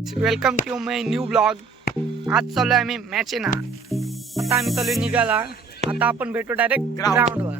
Welcome to my new blog. आज चालू आहे आम्ही मॅच ना. आता आम्ही चालू निघाला. आता आपण भेटू डायरेक्ट ग्राउंडवर.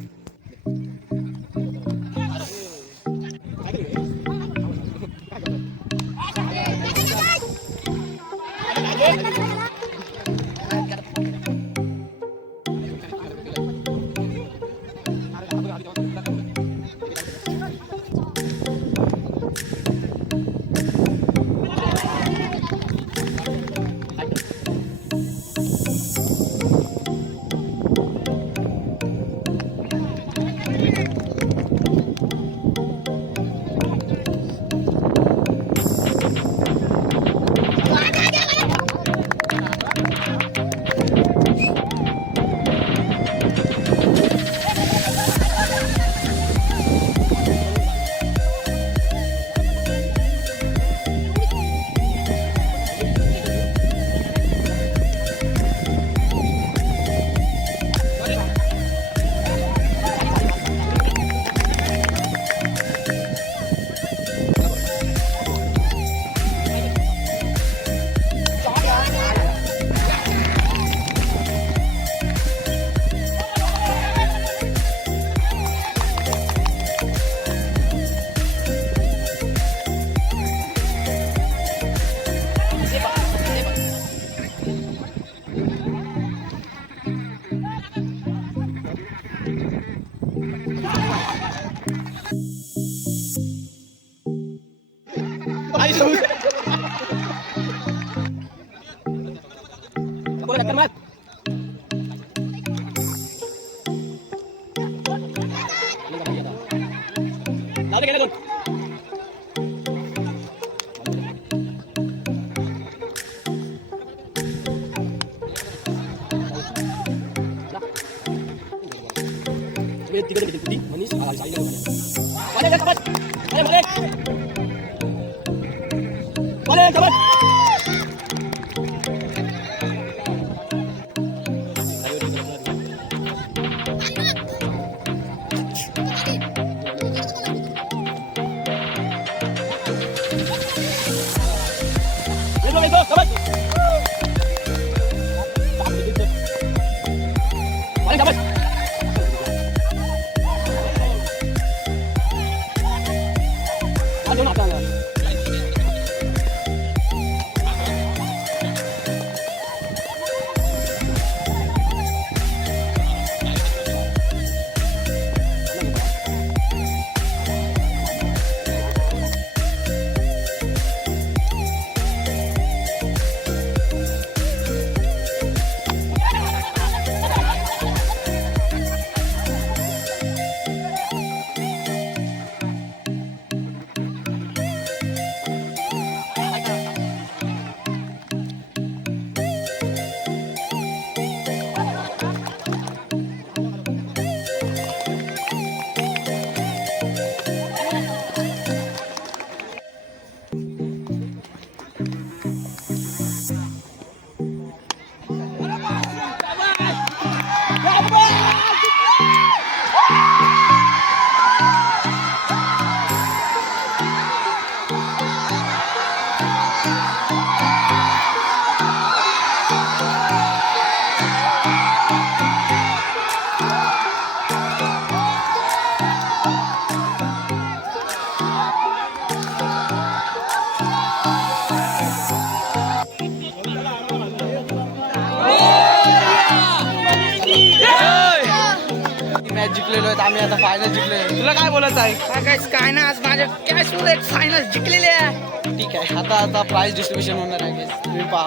मॅच जिंकलेलो आहेत आम्ही, आता फायनल जिंकलोय. तुला काय बोलायचं आहे? काय ना, आज माझ्या कॅश वर एक फायनल जिंकलेले आहे. ठीक आहे, आता प्राइस डिस्ट्रीब्युशन होणार आहे. तुम्ही पहा.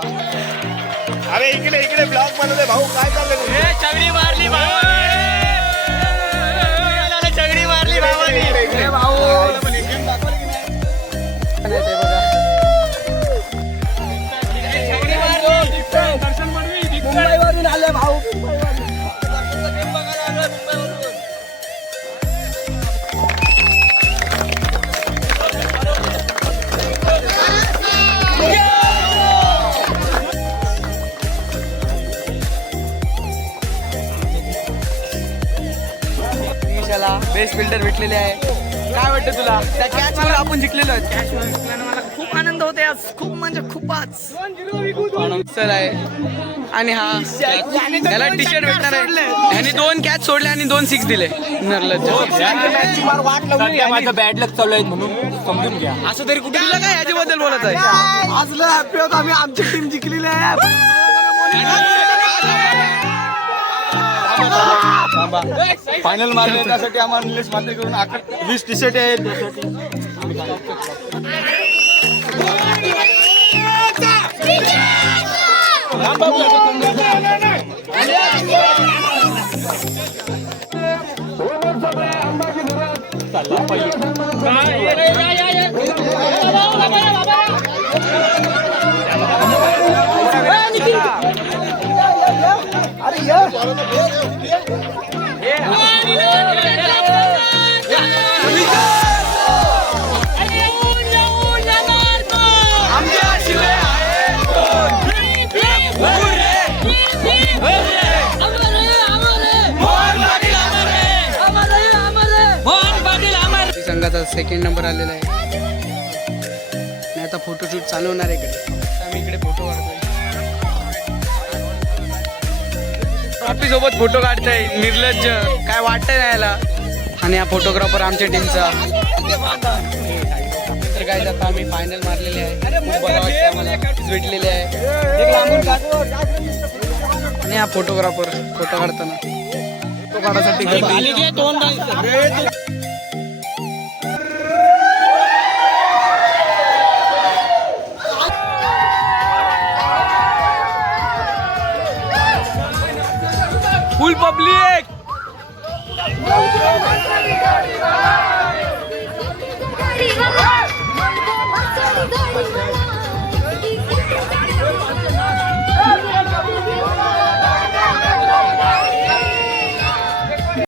अरे इकडे ब्लॉग बनवले भाऊ, काय चाललंय? चगडी मारली भाऊ, चगडी मारली भावानी. भाऊ मुंबईवरून आले भाऊ. बेस्ट फिल्डर भेटलेले आहे. काय वाटतं तुला? त्या कॅच वर आपण जिंकलेलो आहे. कॅश मला खूप खूप आनंद होते आज, खूप म्हणजे खूपच. चल आहे आणि हा याला टी शर्ट भेटणार आहे. ह्याने 2 कॅच सोडले आणि 2 6 दिले. निर्लज्ज. माझं बॅड लक चालू आहे म्हणून समजून घ्या. असं तरी कुठे तुला काय याच्याबद्दल बोलत आहे? आज लय हॅपी होत आम्ही, आमची टीम जिंकलेली आहे. फायनल मारले त्यासाठी आम्हाला लिस्ट मात्र करून 20 टी शर्ट आहेत त्यासाठी. संघाचा 2nd नंबर आलेला आहे. आणि आता फोटोशूट चालू होणार आहे इकडे. आम्ही इकडे फोटो काढतोय. ट्रॉफी सोबत फोटो काढताय. निर्लज्ज, काय वाटतंय ना याला. आणि हा फोटोग्राफर आमच्या टीमचा. तर काय आता आम्ही फायनल मारलेले आहे. खूप बरं वाटतं आम्हाला, भेटलेले आहे. आणि हा फोटोग्राफर फोटो काढताना फोटो काढायसाठी